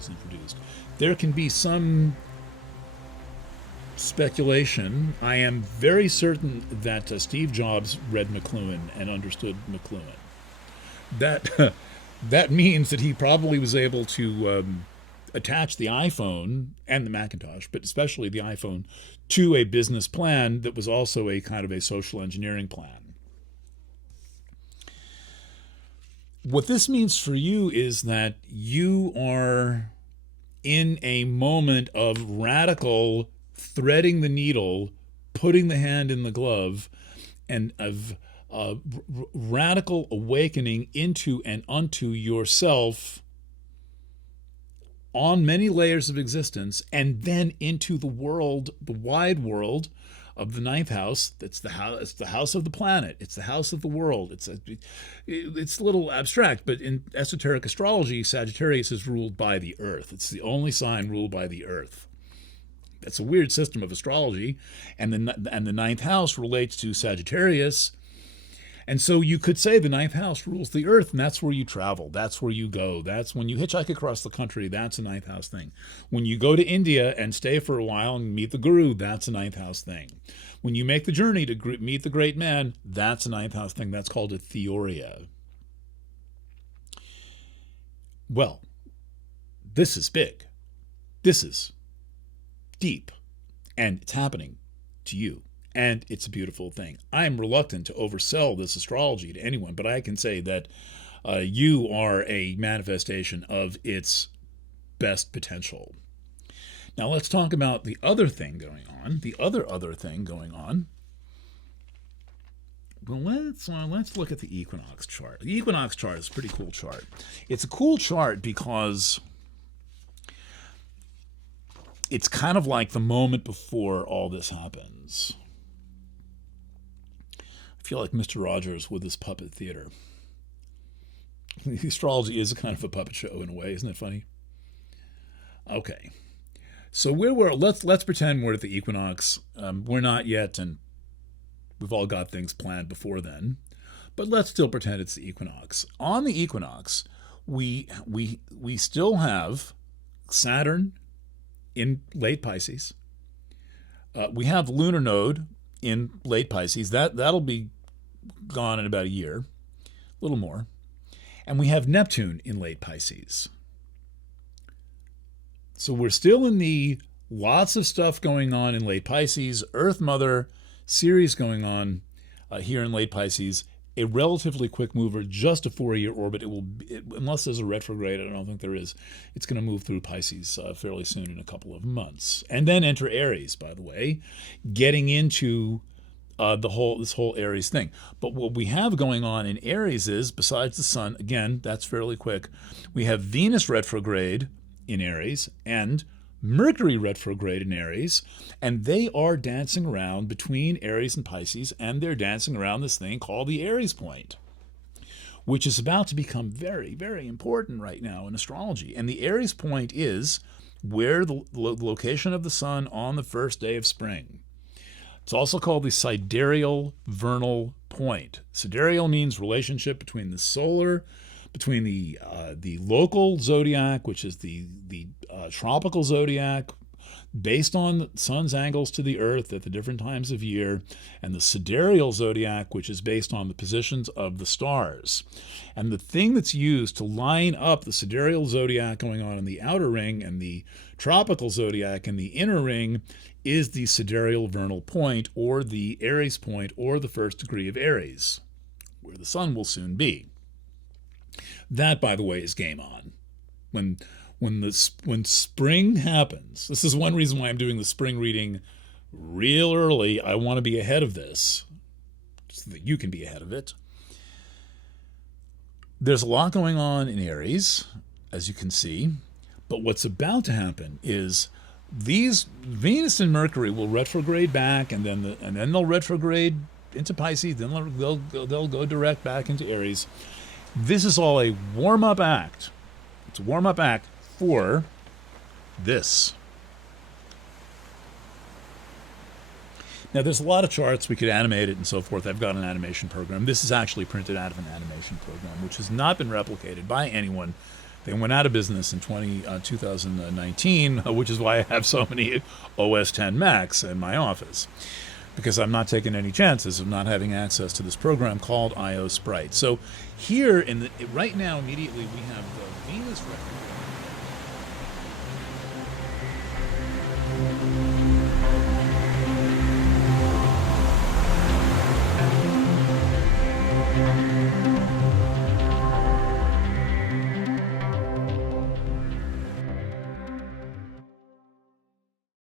is introduced. There can be some speculation. I am very certain that Steve Jobs read McLuhan and understood McLuhan. That that means that he probably was able to attach the iPhone and the Macintosh, but especially the iPhone, to a business plan that was also a kind of a social engineering plan. What this means for you is that you are in a moment of radical threading the needle, putting the hand in the glove, and of radical awakening into and unto yourself on many layers of existence, and then into the world, the wide world of the ninth house. It's the house. It's the house of the planet. It's the house of the world. It's a little abstract, but in esoteric astrology, Sagittarius is ruled by the Earth. It's the only sign ruled by the Earth. That's a weird system of astrology, and the ninth house relates to Sagittarius. And so you could say the ninth house rules the Earth, and that's where you travel. That's where you go. That's when you hitchhike across the country. That's a ninth house thing. When you go to India and stay for a while and meet the guru, that's a ninth house thing. When you make the journey to meet the great man, that's a ninth house thing. That's called a theoria. Well, this is big. This is deep, and it's happening to you. And it's a beautiful thing. I'm reluctant to oversell this astrology to anyone, but I can say that you are a manifestation of its best potential. Now let's talk about the other thing going on. The other thing going on. Well, let's look at the equinox chart. The equinox chart is a pretty cool chart. It's a cool chart because it's kind of like the moment before all this happens. I feel like Mr. Rogers with his puppet theater. The astrology is a kind of a puppet show in a way, isn't it funny? Okay, so let's pretend we're at the equinox. We're not yet, and we've all got things planned before then. But let's still pretend it's the equinox. On the equinox, we still have Saturn in late Pisces. We have the lunar node in late Pisces. That'll be gone in about a year, a little more. And we have Neptune in late Pisces. So we're still in the lots of stuff going on in late Pisces, Earth Mother series going on here in late Pisces. A relatively quick mover, just a 4-year orbit. Unless there's a retrograde, I don't think there is. It's going to move through Pisces fairly soon in a couple of months, and then enter Aries. By the way, getting into this whole Aries thing. But what we have going on in Aries is, besides the Sun, again, that's fairly quick. We have Venus retrograde in Aries and Mercury retrograde in Aries, and they are dancing around between Aries and Pisces, and they're dancing around this thing called the Aries point, which is about to become very, very important right now in astrology. And the Aries point is where the location of the sun on the first day of spring. It's also called the sidereal vernal point. Sidereal means relationship between between the local zodiac, which is the tropical zodiac, based on the sun's angles to the earth at the different times of year, and the sidereal zodiac, which is based on the positions of the stars. And the thing that's used to line up the sidereal zodiac going on in the outer ring and the tropical zodiac in the inner ring is the sidereal vernal point, or the Aries point, or the first degree of Aries, where the sun will soon be. That, by the way, is game on. When spring happens, this is one reason why I'm doing the spring reading real early. I want to be ahead of this so that you can be ahead of it. There's a lot going on in Aries, as you can see, but what's about to happen is these Venus and Mercury will retrograde back, and then they'll retrograde into Pisces. Then they'll go direct back into Aries. This is all a warm-up act. It's a warm-up act for this. Now, there's a lot of charts. We could animate it and so forth. I've got an animation program. This is actually printed out of an animation program, which has not been replicated by anyone They went out of business in 2019, which is why I have so many OS 10 Macs in my office, because I'm not taking any chances of not having access to this program called IO Sprite. So here, right now, immediately, we have the Venus retrograde.